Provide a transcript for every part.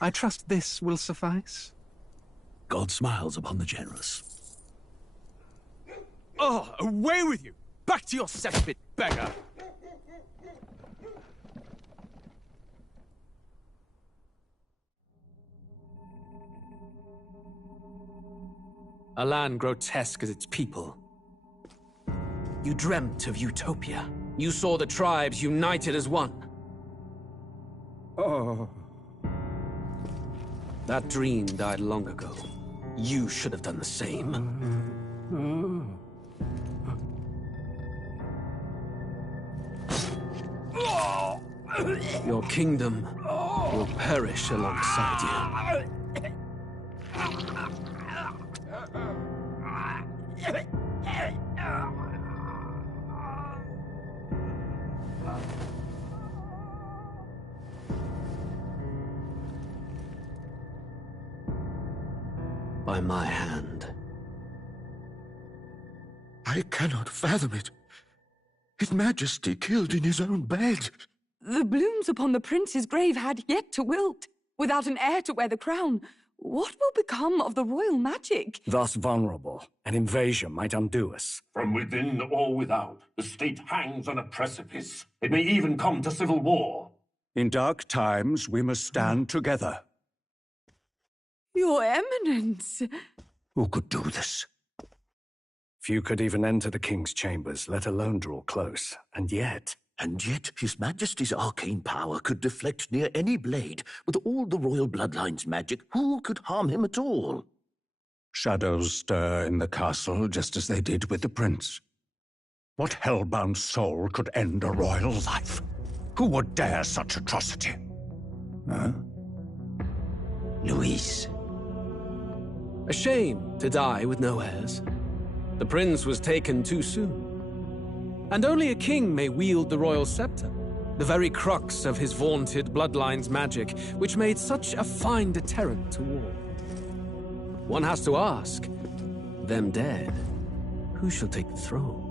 I trust this will suffice? God smiles upon the generous. Oh, away with you! Back to your cesspit, beggar! A land grotesque as its people. You dreamt of utopia. You saw the tribes united as one. Oh. That dream died long ago. You should have done the same. Your kingdom will perish alongside you. By my hand. I cannot fathom it. His Majesty killed in his own bed. The blooms upon the prince's grave had yet to wilt. Without an heir to wear the crown, what will become of the royal magic? Thus vulnerable, an invasion might undo us. From within or without, the state hangs on a precipice. It may even come to civil war. In dark times, we must stand together. Your Eminence! Who could do this? Few could even enter the king's chambers, let alone draw close. And yet His Majesty's arcane power could deflect near any blade. With all the royal bloodline's magic, who could harm him at all? shadows stir in the castle just as they did with the prince. What hellbound soul could end a royal life? Who would dare such atrocity? Huh? Luis. A shame to die with no heirs. The prince was taken too soon. And only a king may wield the royal scepter, the very crux of his vaunted bloodline's magic, which made such a fine deterrent to war. One has to ask, them dead, who shall take the throne?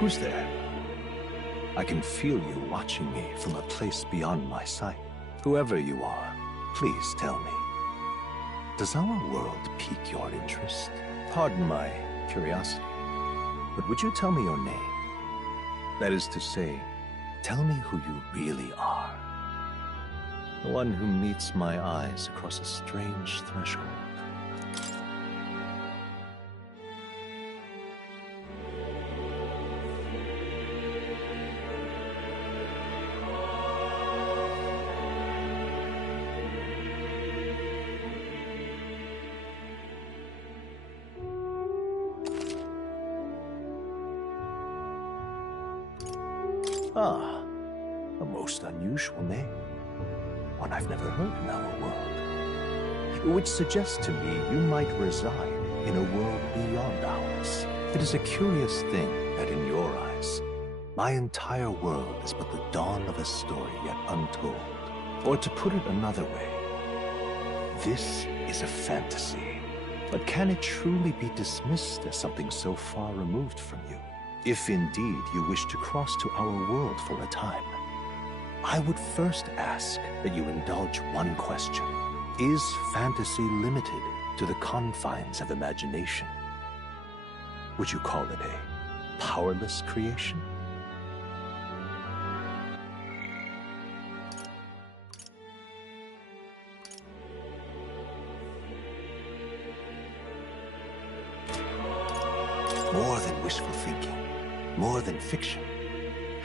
Who's there? I can feel you watching me from a place beyond my sight. Whoever you are, please tell me. Does our world pique your interest? Pardon my curiosity, but would you tell me your name? That is to say, tell me who you really are. The one who meets my eyes across a strange threshold. Ah, a most unusual name. One I've never heard in our world. Which suggests to me you might reside in a world beyond ours. It is a curious thing that in your eyes, my entire world is but the dawn of a story yet untold. Or to put it another way, this is a fantasy. But can it truly be dismissed as something so far removed from you? If indeed you wish to cross to our world for a time, I would first ask that you indulge one question. Is fantasy limited to the confines of imagination? Would you call it a powerless creation? More than wishful thinking, more than fiction.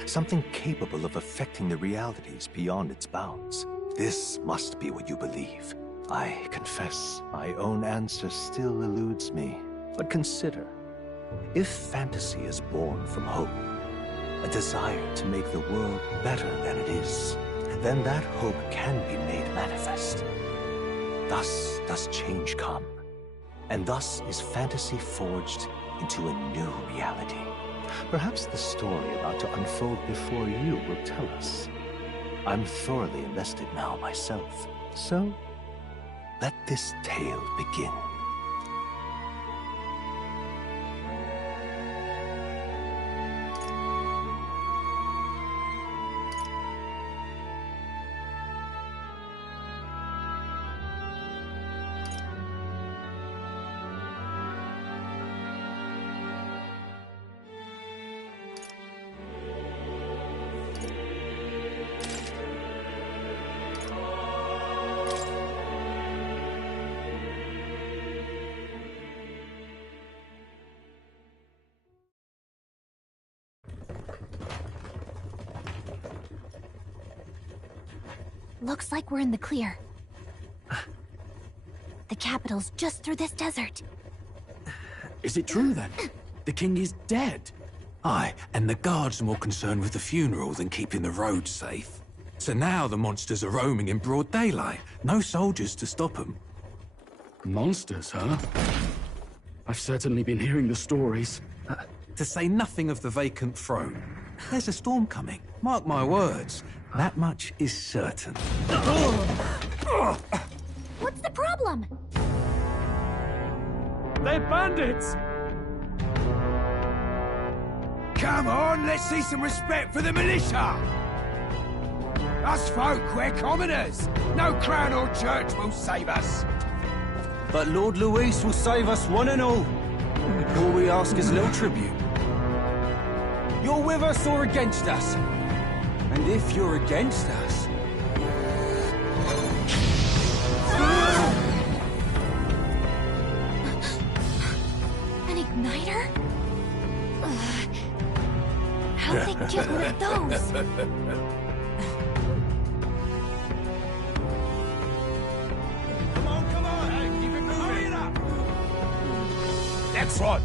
Something capable of affecting the realities beyond its bounds. This must be what you believe. I confess, my own answer still eludes me. But consider, if fantasy is born from hope, a desire to make the world better than it is, then that hope can be made manifest. Thus does change come, and thus is fantasy forged into a new reality. Perhaps the story about to unfold before you will tell us. I'm thoroughly invested now myself, so let this tale begin. Looks like we're in the clear. The capital's just through this desert. Is it true then? The king is dead? Aye, and the guards are more concerned with the funeral than keeping the roads safe. So now the monsters are roaming in broad daylight. No soldiers to stop them. Monsters, huh? I've certainly been hearing the stories. To say nothing of the vacant throne. There's a storm coming. Mark my words. That much is certain. What's the problem? They're bandits! Come on, let's see some respect for the militia! Us folk, we're commoners. No crown or church will save us. But Lord Luis will save us one and all. All we ask is a little tribute. You're with us or against us? And if you're against us... An igniter? How'd they get one of those? Come on, hey, keep it moving. Hurry it up! Next one!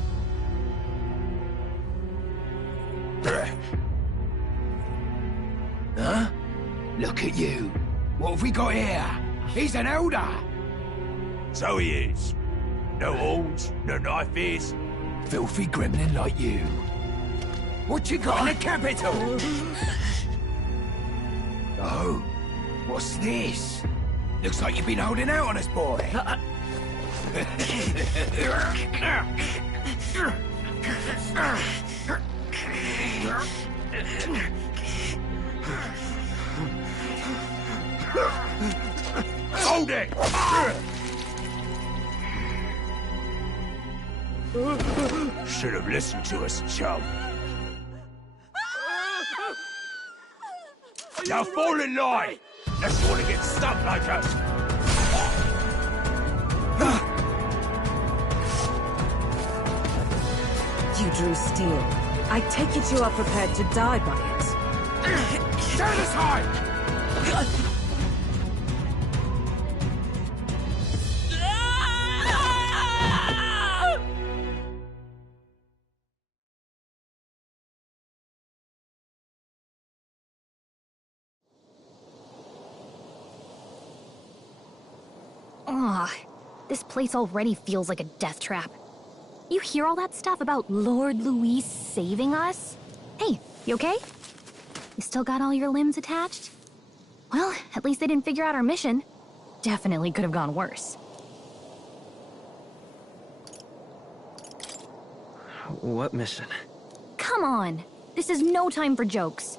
Huh? Look at you. What have we got here? He's an elder. So he is. No horns, no knife is. Filthy gremlin like you. What you got in the capital? Oh, what's this? Looks like you've been holding out on us, boy. Hold it! Should have listened to us, chum. Now fall in line! Let's want to get stuck like us! You drew steel. I take it you are prepared to die by it. Stand aside! Ah, this place already feels like a death trap. You hear all that stuff about Lord Louis saving us? Hey, you okay? You still got all your limbs attached? Well, at least they didn't figure out our mission. Definitely could have gone worse. What mission? Come on! This is no time for jokes.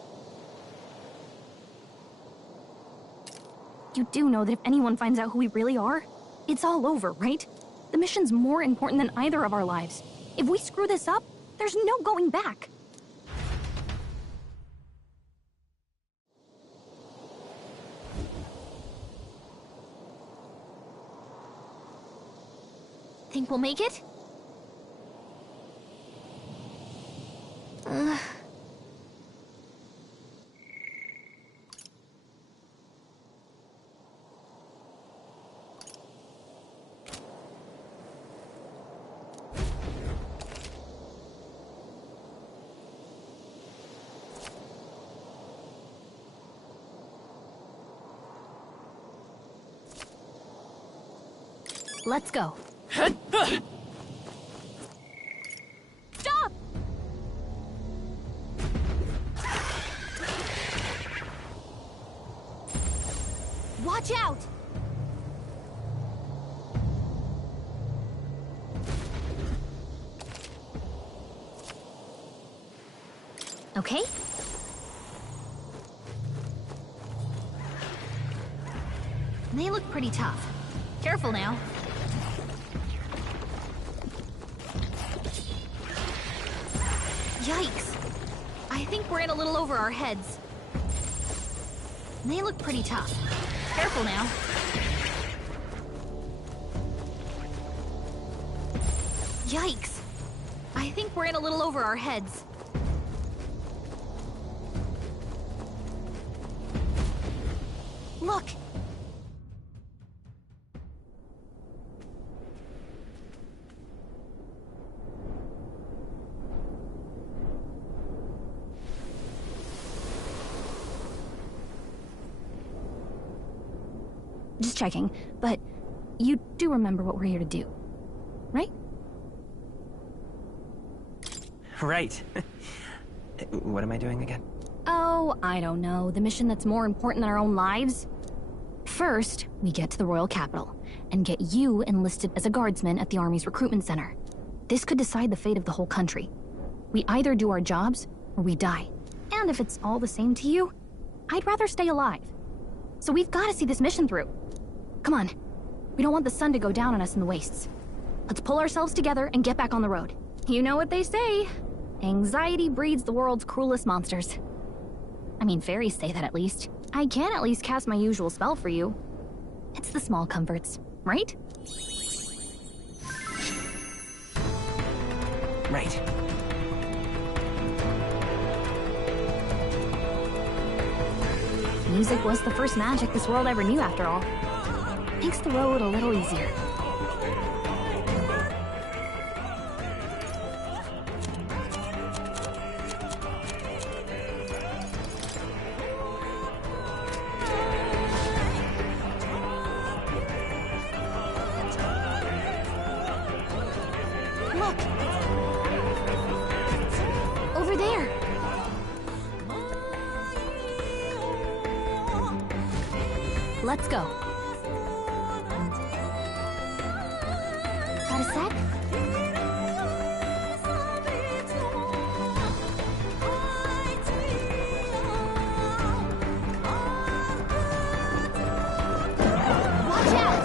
You do know that if anyone finds out who we really are, it's all over, right? The mission's more important than either of our lives. If we screw this up, there's no going back. Think we'll make it? Let's go. Stop! Watch out! Okay. They look pretty tough. Careful now. Yikes! I think we're in a little over our heads. They look pretty tough. Careful now. Yikes! I think we're in a little over our heads. Look! Just checking, but you do remember what we're here to do, right? Right. What am I doing again? Oh, I don't know. The mission that's more important than our own lives? First, we get to the royal capital and get you enlisted as a guardsman at the army's recruitment center. This could decide the fate of the whole country. We either do our jobs or we die. And if it's all the same to you, I'd rather stay alive. So we've got to see this mission through. Come on. We don't want the sun to go down on us in the wastes. Let's pull ourselves together and get back on the road. You know what they say. Anxiety breeds the world's cruelest monsters. I mean, fairies say that at least. I can at least cast my usual spell for you. It's the small comforts, right? Right. Music was the first magic this world ever knew, after all. Makes the road a little easier. Look! Over there! Let's go. Got a sec? Watch out!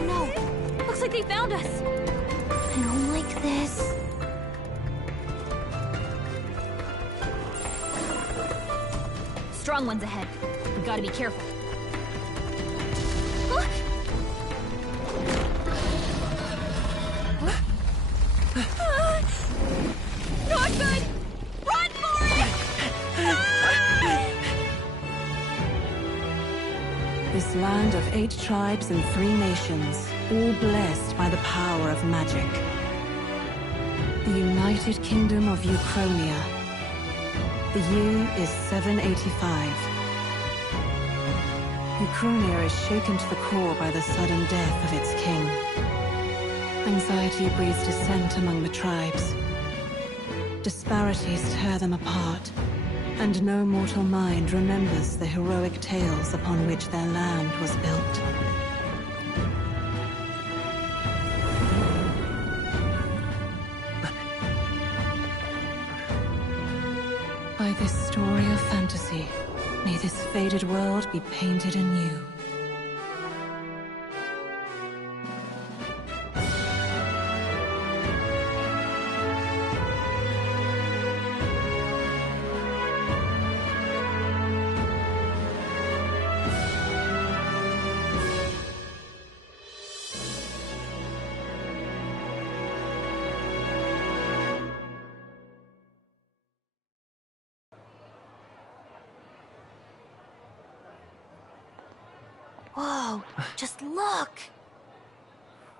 No, looks like they found us. I don't like this. Strong ones ahead. We gotta be careful. Not good! Run for it! This land of 8 tribes and 3 nations, all blessed by the power of magic. The United Kingdom of Uchronia. The year is 785. Hrungnir is shaken to the core by the sudden death of its king. Anxiety breeds dissent among the tribes. Disparities tear them apart, and no mortal mind remembers the heroic tales upon which their land was built. By this story of fantasy, may this faded world be painted anew. Whoa, just look!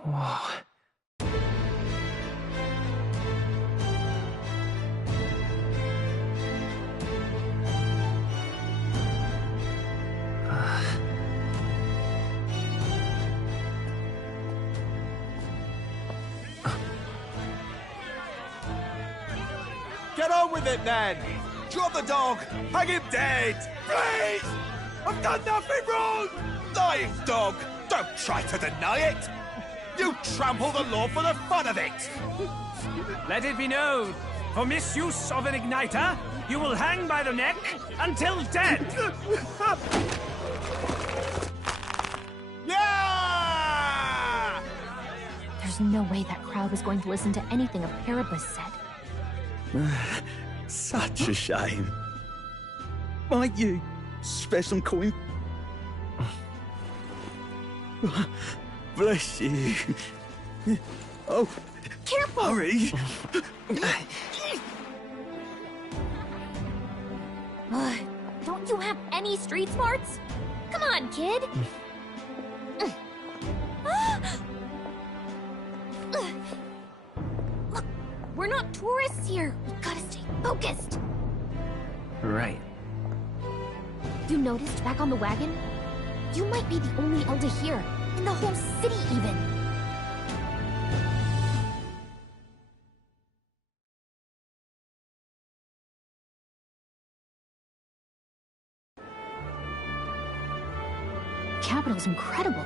Whoa. Get on with it, then! Drop the dog! Hang him dead! Please! I've done nothing wrong! Lying dog! Don't try to deny it! You trample the law for the fun of it! Let it be known, for misuse of an igniter, you will hang by the neck until dead! Yeah! There's no way that crowd was going to listen to anything a Paribus said. Such a shame. Might you spare some coin? Bless you. Oh, careful! Hurry! Don't you have any street smarts? Come on, kid! Look, we're not tourists here. We gotta stay focused. Right. You noticed back on the wagon? You might be the only elder here, in the whole city even. Capital's incredible.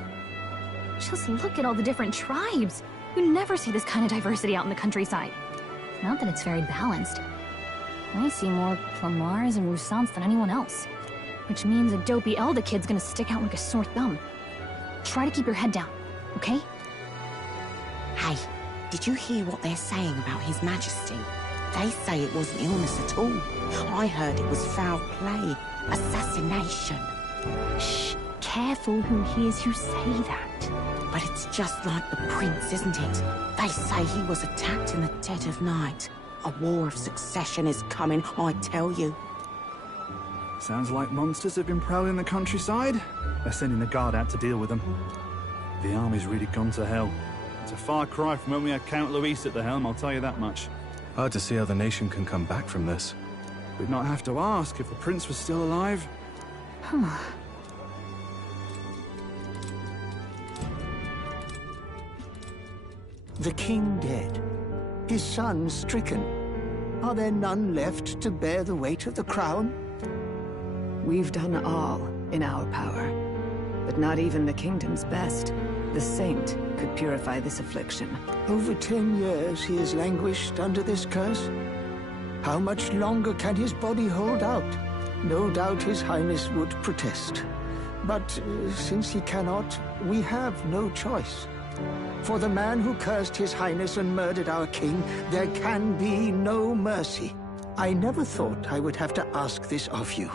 Just look at all the different tribes. You never see this kind of diversity out in the countryside. Not that it's very balanced. I see more Plamars and Roussants than anyone else. Which means a dopey Elder kid's gonna stick out like a sore thumb. Try to keep your head down, okay? Hey, did you hear what they're saying about His Majesty? They say it wasn't illness at all. I heard it was foul play, assassination. Shh, careful who hears you say that. But it's just like the prince, isn't it? They say he was attacked in the dead of night. A war of succession is coming, I tell you. Sounds like monsters have been prowling the countryside. They're sending the guard out to deal with them. The army's really gone to hell. It's a far cry from when we had Count Luis at the helm, I'll tell you that much. Hard to see how the nation can come back from this. We'd not have to ask if the prince was still alive. The king dead, his son stricken. Are there none left to bear the weight of the crown? We've done all in our power, but not even the kingdom's best, the saint, could purify this affliction. Over 10 years he has languished under this curse. How much longer can his body hold out? No doubt his highness would protest. But since he cannot, we have no choice. For the man who cursed his highness and murdered our king, there can be no mercy. I never thought I would have to ask this of you.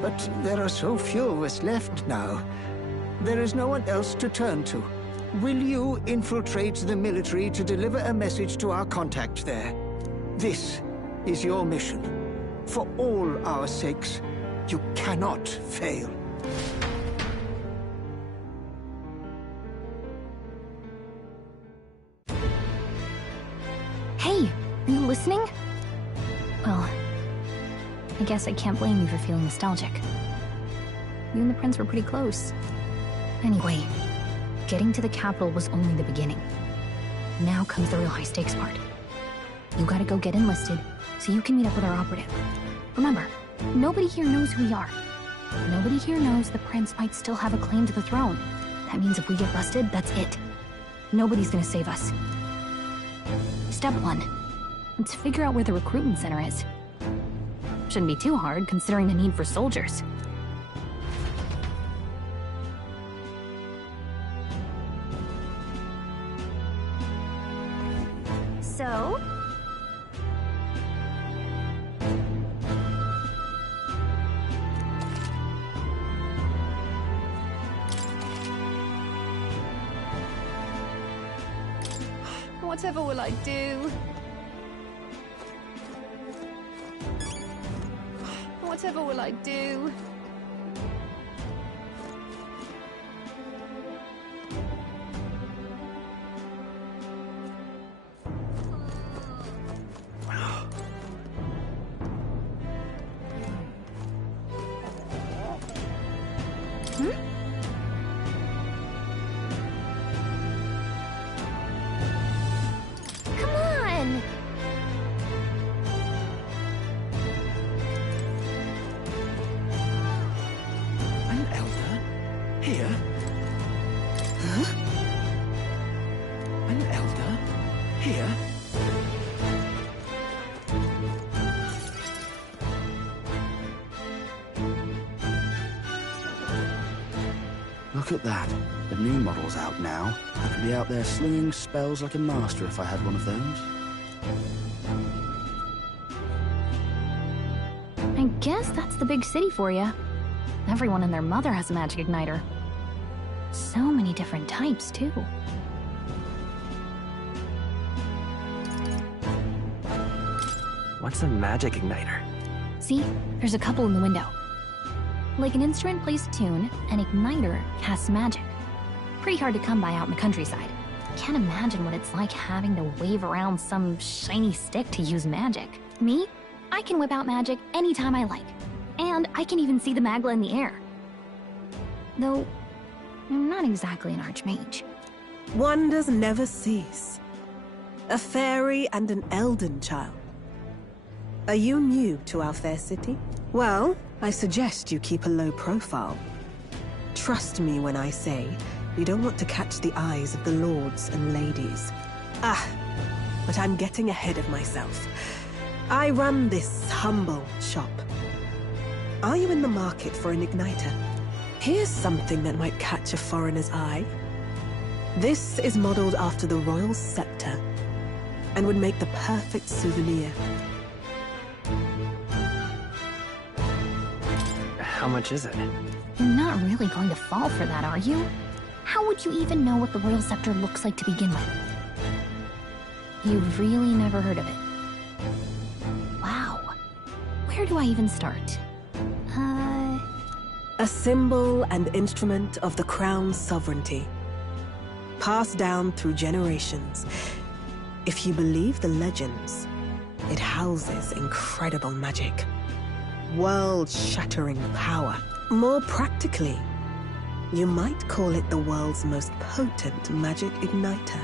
But there are so few of us left now. There is no one else to turn to. Will you infiltrate the military to deliver a message to our contact there? This is your mission. For all our sakes, you cannot fail. Hey, are you listening? Well, I guess I can't blame you for feeling nostalgic. You and the prince were pretty close. Anyway, getting to the capital was only the beginning. Now comes the real high-stakes part. You gotta go get enlisted, so you can meet up with our operative. Remember, nobody here knows who we are. Nobody here knows the prince might still have a claim to the throne. That means if we get busted, that's it. Nobody's gonna save us. Step 1. Let's figure out where the recruitment center is. Shouldn't be too hard, considering the need for soldiers. So? Whatever will I do? Whatever will I do? Look at that. The new model's out now. I could be out there slinging spells like a master if I had one of those. I guess that's the big city for you. Everyone and their mother has a magic igniter. So many different types, too. What's a magic igniter? See? There's a couple in the window. Like an instrument plays a tune, an igniter casts magic. Pretty hard to come by out in the countryside. Can't imagine what it's like having to wave around some shiny stick to use magic. Me? I can whip out magic anytime I like. And I can even see the magla in the air. Though, I'm not exactly an archmage. Wonders never cease. A fairy and an elden child. Are you new to our fair city? Well, I suggest you keep a low profile. Trust me when I say you don't want to catch the eyes of the lords and ladies. But I'm getting ahead of myself. I run this humble shop. Are you in the market for an igniter? Here's something that might catch a foreigner's eye. This is modeled after the royal scepter and would make the perfect souvenir. How much is it? You're not really going to fall for that, are you? How would you even know what the royal scepter looks like to begin with? You've really never heard of it. Wow. Where do I even start? A symbol and instrument of the crown's sovereignty. Passed down through generations. If you believe the legends, it houses incredible magic. World-shattering power. More practically, you might call it the world's most potent magic igniter.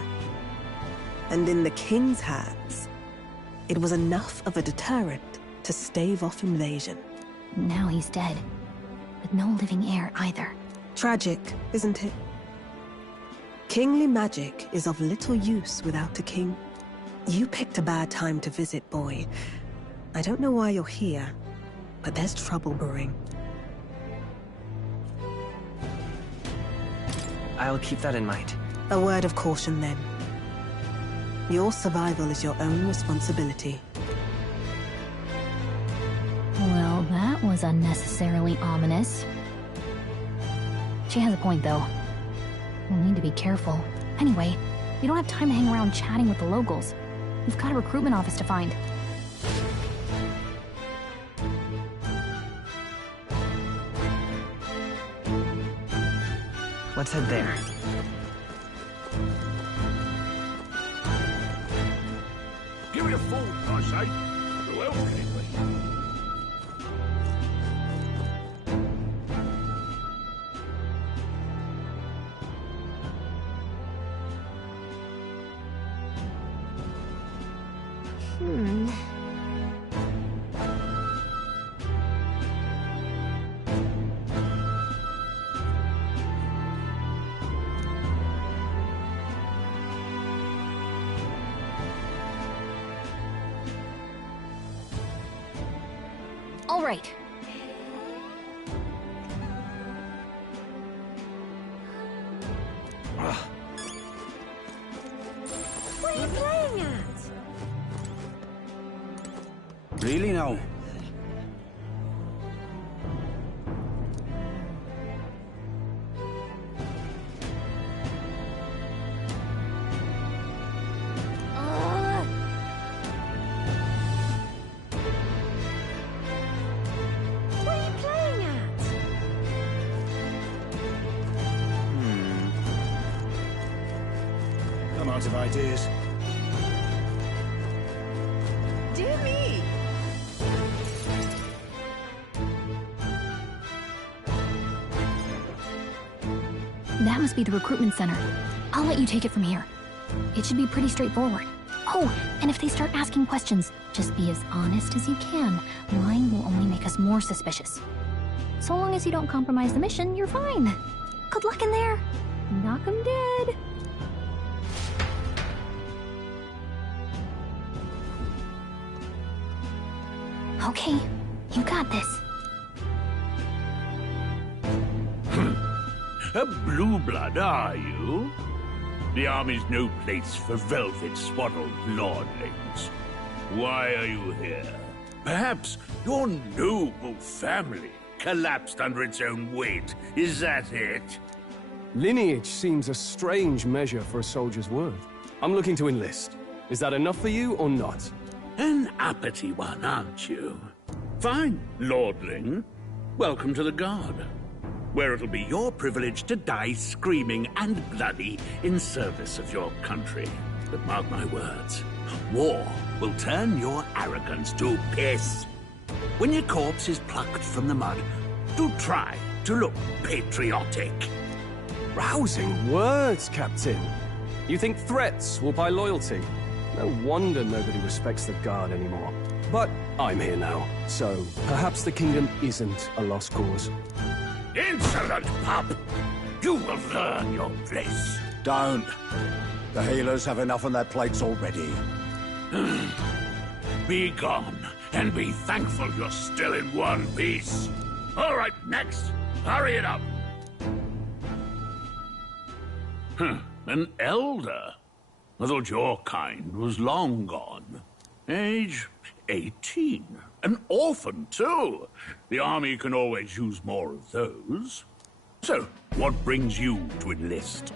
And in the king's hands, it was enough of a deterrent to stave off invasion. Now he's dead, with no living heir either. Tragic, isn't it? Kingly magic is of little use without a king. You picked a bad time to visit, boy. I don't know why you're here, but there's trouble brewing. I'll keep that in mind. A word of caution, then. Your survival is your own responsibility. Well, that was unnecessarily ominous. She has a point, though. We'll need to be careful. Anyway, we don't have time to hang around chatting with the locals. We've got a recruitment office to find. Let's head there. Give it a thought, I say. Who else can it All right. What are you playing at? Really now? What are you playing at? I'm out of ideas. Dear me! That must be the recruitment center. I'll let you take it from here. It should be pretty straightforward. Oh, and if they start asking questions, just be as honest as you can. Lying will only make us more suspicious. So long as you don't compromise the mission, you're fine. Good luck in there. Knock 'em dead. Okay, you got this. A blue blood, are you? The army's no place for velvet-swaddled lordlings. Why are you here? Perhaps your noble family collapsed under its own weight. Is that it? Lineage seems a strange measure for a soldier's word. I'm looking to enlist. Is that enough for you or not? An uppity one, aren't you? Fine, lordling. Welcome to the Guard, where it'll be your privilege to die screaming and bloody in service of your country. But mark my words, war will turn your arrogance to piss. When your corpse is plucked from the mud, do try to look patriotic. Rousing words, Captain. You think threats will buy loyalty? No wonder nobody respects the Guard anymore. But I'm here now, so perhaps the kingdom isn't a lost cause. Insolent pup! You will learn your place. Don't. The healers have enough on their plates already. Be gone, and be thankful you're still in one piece. All right, next. Hurry it up. An elder? I thought your kind was long gone. Age 18. An orphan, too. The army can always use more of those. So, what brings you to enlist?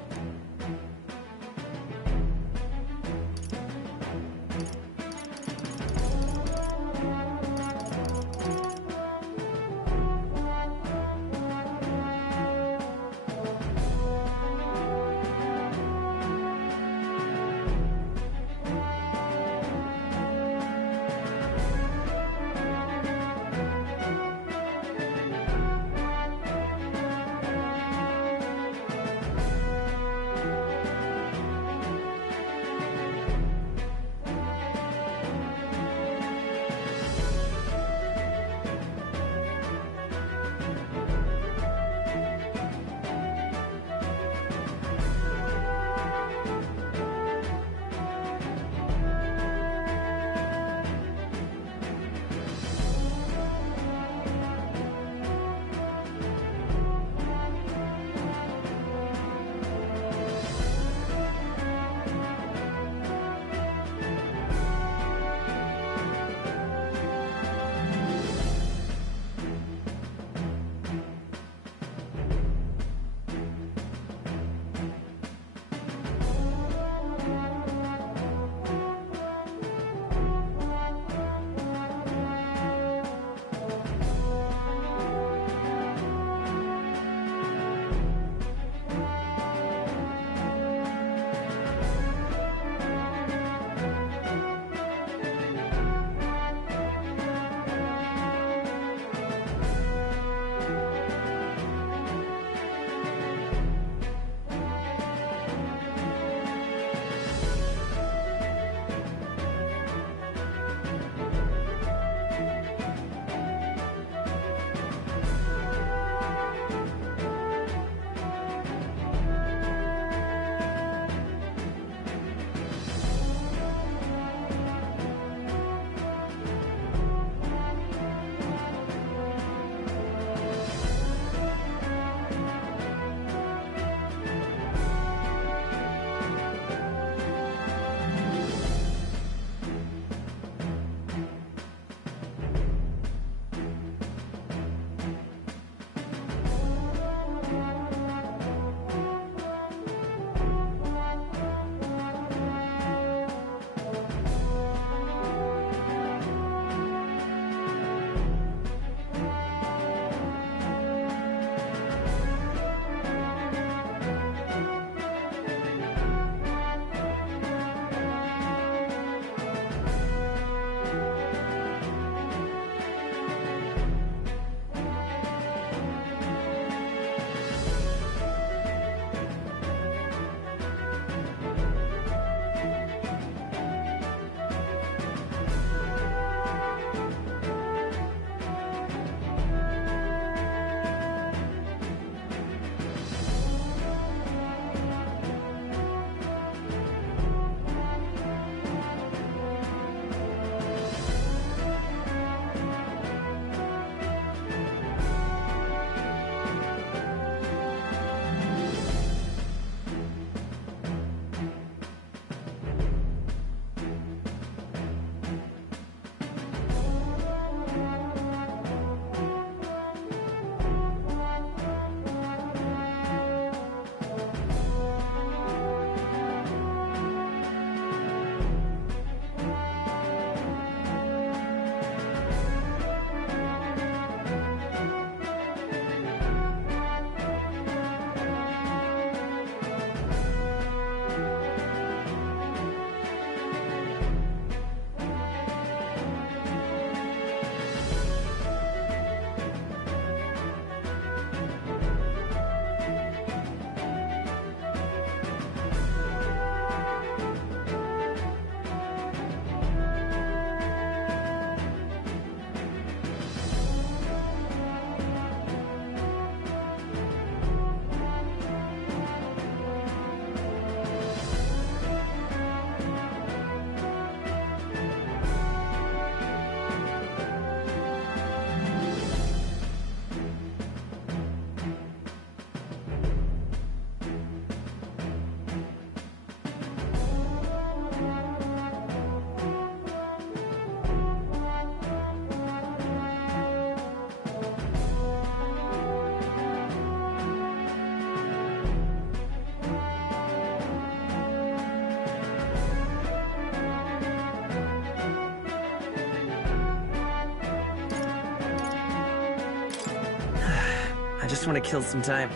just want to kill some time.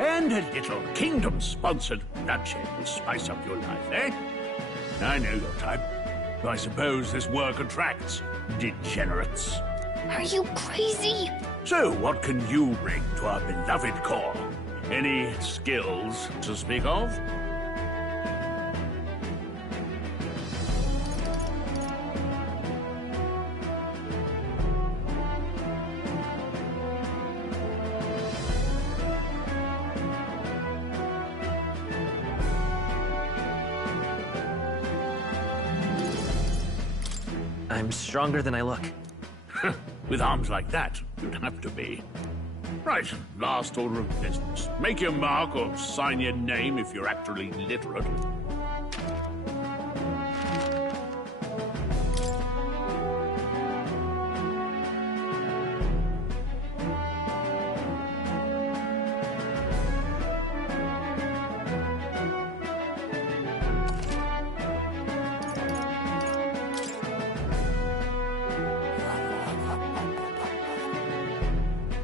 And a little kingdom-sponsored bloodshed will spice up your life, eh? I know your type. I suppose this work attracts degenerates. Are you crazy? So, what can you bring to our beloved corps? Any skills to speak of? I'm stronger than I look. With arms like that, you'd have to be. Right, last order of business. Make your mark or sign your name if you're actually literate.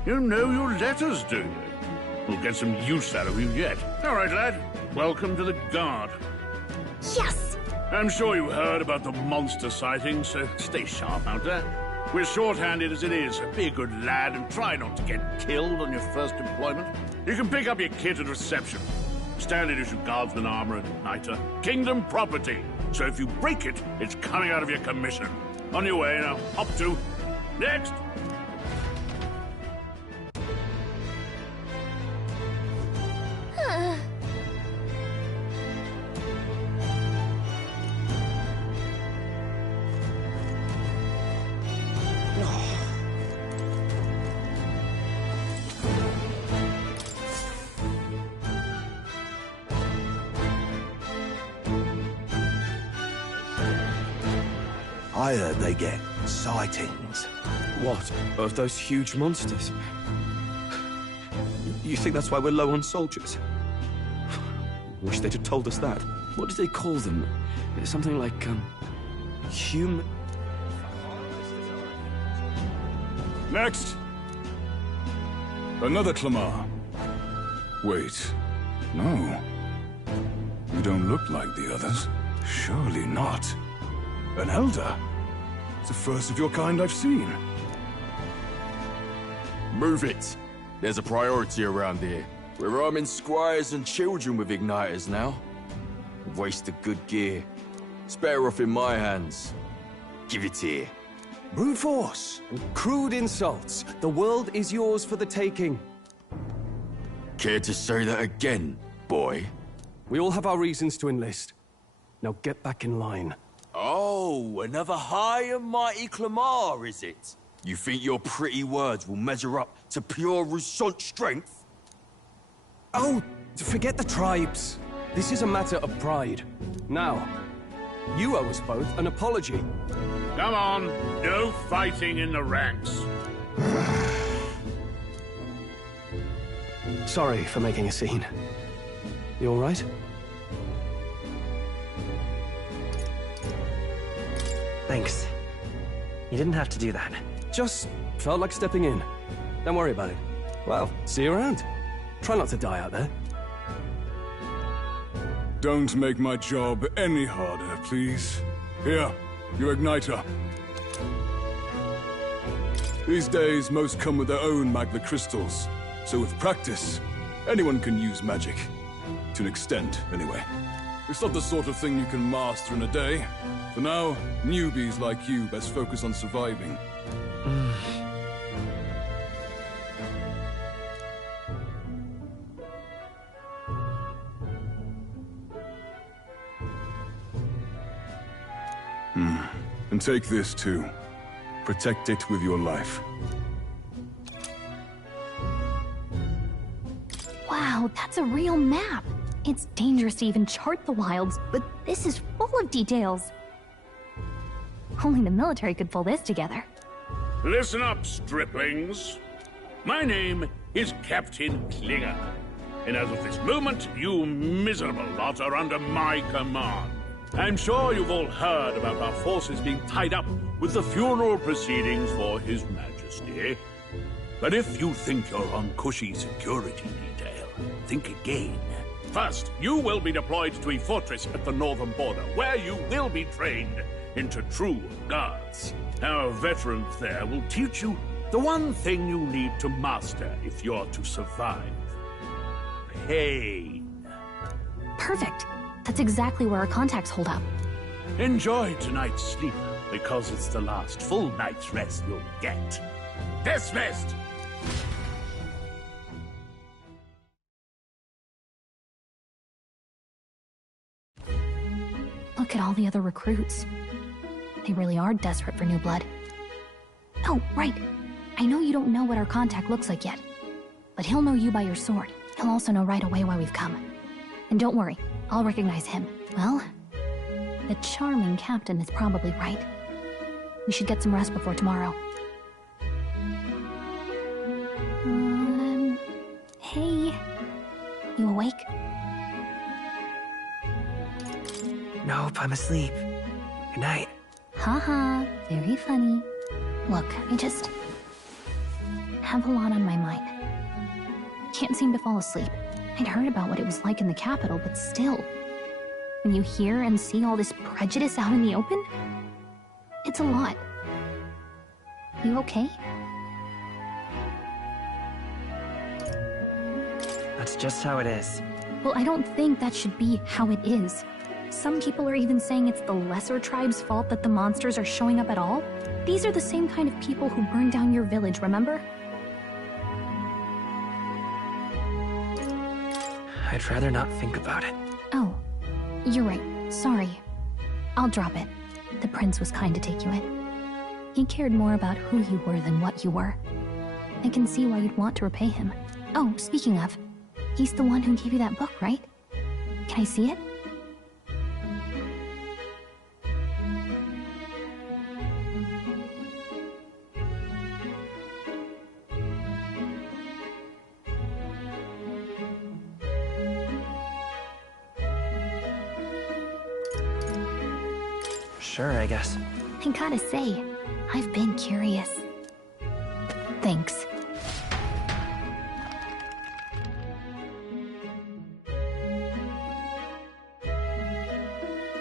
You know your letters, do you? We'll get some use out of you yet. All right, lad. Welcome to the Guard. Yes! I'm sure you heard about the monster sightings, so stay sharp out there. We're short-handed as it is, so be a good lad and try not to get killed on your first deployment. You can pick up your kit at reception. Standard issue guardsman armor and igniter. Kingdom property. So if you break it, it's coming out of your commission. On your way now. Up to. Next! I heard they get sightings. What? Of those huge monsters? You think that's why we're low on soldiers? Wish they'd have told us that. What did they call them? Something like, human... Next! Another chrimuhh. Wait. No. You don't look like the others. Surely not. An elder? It's the first of your kind I've seen. Move it. There's a priority around here. We're arming squires and children with igniters now. Waste of good gear. It's better off in my hands. Give it here. Brute force and crude insults. The world is yours for the taking. Care to say that again, boy? We all have our reasons to enlist. Now get back in line. Oh, another high and mighty chrimuhh, is it? You think your pretty words will measure up to pure Rusant strength? Oh, forget the tribes. This is a matter of pride. Now, you owe us both an apology. Come on, no fighting in the ranks. Sorry for making a scene. You all right? Thanks. You didn't have to do that. Just felt like stepping in. Don't worry about it. Well, see you around. Try not to die out there. Don't make my job any harder, please. Here, your igniter. These days, most come with their own magna crystals. So with practice, anyone can use magic. To an extent, anyway. It's not the sort of thing you can master in a day. For now, newbies like you best focus on surviving. And take this too. Protect it with your life. Wow, that's a real map. It's dangerous to even chart the wilds, but this is full of details. Only the military could pull this together. Listen up, striplings. My name is Captain Klinger. And as of this moment, you miserable lot are under my command. I'm sure you've all heard about our forces being tied up with the funeral proceedings for His Majesty. But if you think you're on cushy security detail, think again. First, you will be deployed to a fortress at the northern border, where you will be trained into true guards. Our veterans there will teach you the one thing you need to master if you're to survive. Pain. Perfect. That's exactly where our contacts hold up. Enjoy tonight's sleep, because it's the last full night's rest you'll get. Dismissed! Look at all the other recruits. They really are desperate for new blood. Oh, right. I know you don't know what our contact looks like yet, but he'll know you by your sword. He'll also know right away why we've come. And don't worry, I'll recognize him. Well, the charming captain is probably right. We should get some rest before tomorrow. Hey. You awake? Nope, I'm asleep. Good night. Haha, very funny. Look, I just have a lot on my mind. Can't seem to fall asleep. I'd heard about what it was like in the capital, but still. When you hear and see all this prejudice out in the open, it's a lot. You okay? That's just how it is. Well, I don't think that should be how it is. Some people are even saying it's the lesser tribe's fault that the monsters are showing up at all. These are the same kind of people who burned down your village, remember? I'd rather not think about it. Oh, you're right. Sorry. I'll drop it. The prince was kind to take you in. He cared more about who you were than what you were. I can see why you'd want to repay him. Oh, speaking of, he's the one who gave you that book, right? Can I see it? Sure, I guess. I gotta say, I've been curious. Thanks.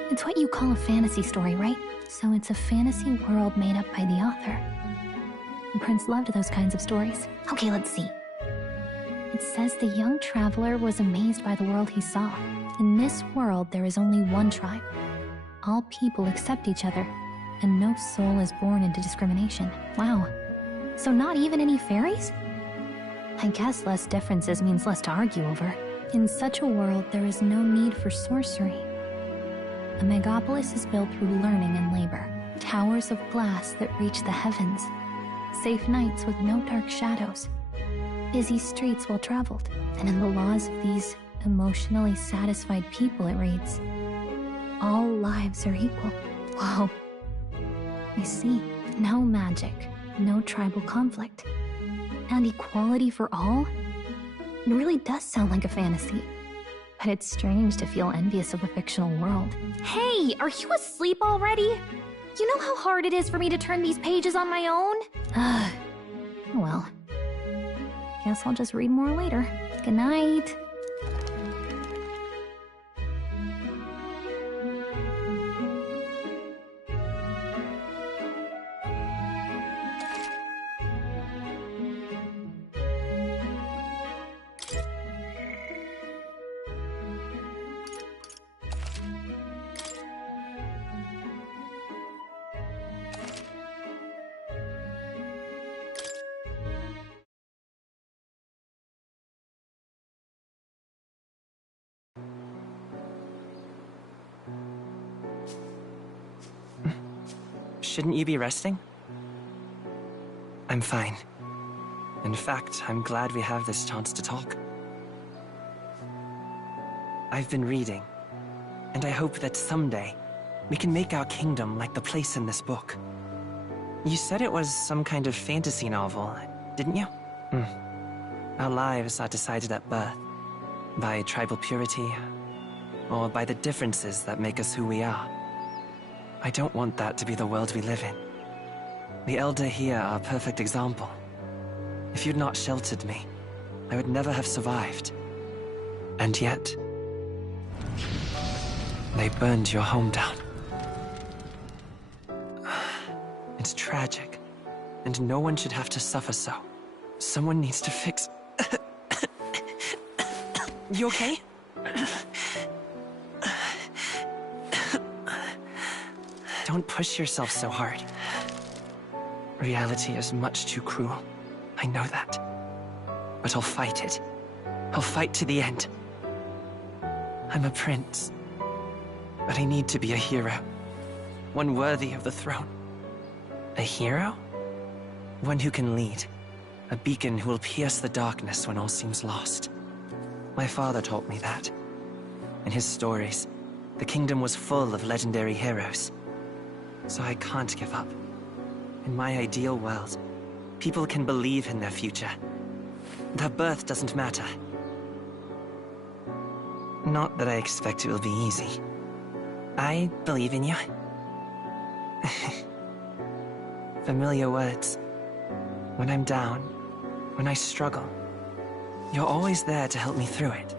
It's what you call a fantasy story, right? So it's a fantasy world made up by the author. The prince loved those kinds of stories. Okay, let's see. It says the young traveler was amazed by the world he saw. In this world, there is only one tribe. All people accept each other, and no soul is born into discrimination. Wow. So not even any fairies? I guess less differences means less to argue over. In such a world, there is no need for sorcery. A megapolis is built through learning and labor. Towers of glass that reach the heavens. Safe nights with no dark shadows. Busy streets well traveled. And in the laws of these emotionally satisfied people, it reads, all lives are equal. Whoa. I see. No magic, no tribal conflict, and equality for all? It really does sound like a fantasy. But it's strange to feel envious of a fictional world. Hey, are you asleep already? You know how hard it is for me to turn these pages on my own? Well, guess I'll just read more later. Good night. Shouldn't you be resting? I'm fine. In fact, I'm glad we have this chance to talk. I've been reading, and I hope that someday we can make our kingdom like the place in this book. You said it was some kind of fantasy novel, didn't you? Our lives are decided at birth, by tribal purity, or by the differences that make us who we are. I don't want that to be the world we live in. The Elder here are a perfect example. If you'd not sheltered me, I would never have survived. And yet, they burned your home down. It's tragic, and no one should have to suffer so. Someone needs to fix... You okay? Don't push yourself so hard. Reality is much too cruel. I know that. But I'll fight it. I'll fight to the end. I'm a prince. But I need to be a hero. One worthy of the throne. A hero? One who can lead. A beacon who will pierce the darkness when all seems lost. My father taught me that. In his stories, the kingdom was full of legendary heroes. So I can't give up. In my ideal world, people can believe in their future. Their birth doesn't matter. Not that I expect it will be easy. I believe in you. Familiar words. When I'm down, when I struggle, you're always there to help me through it.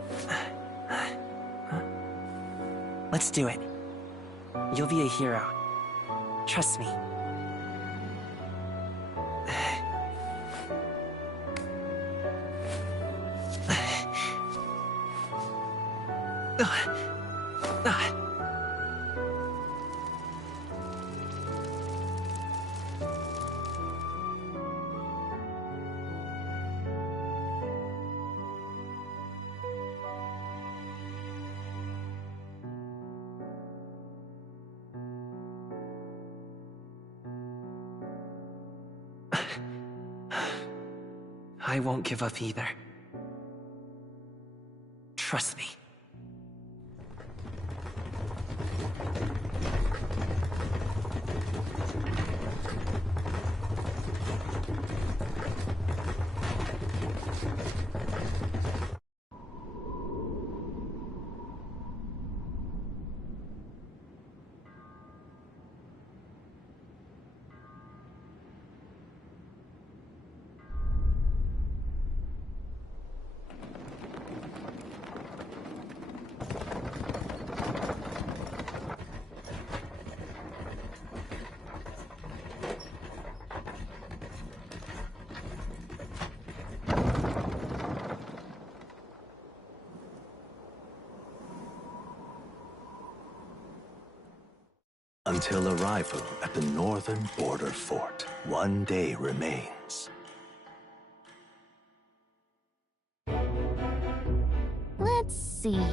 Let's do it. You'll be a hero. Trust me. I won't give up either. Trust me. Until arrival at the northern border fort, one day remains. Let's see.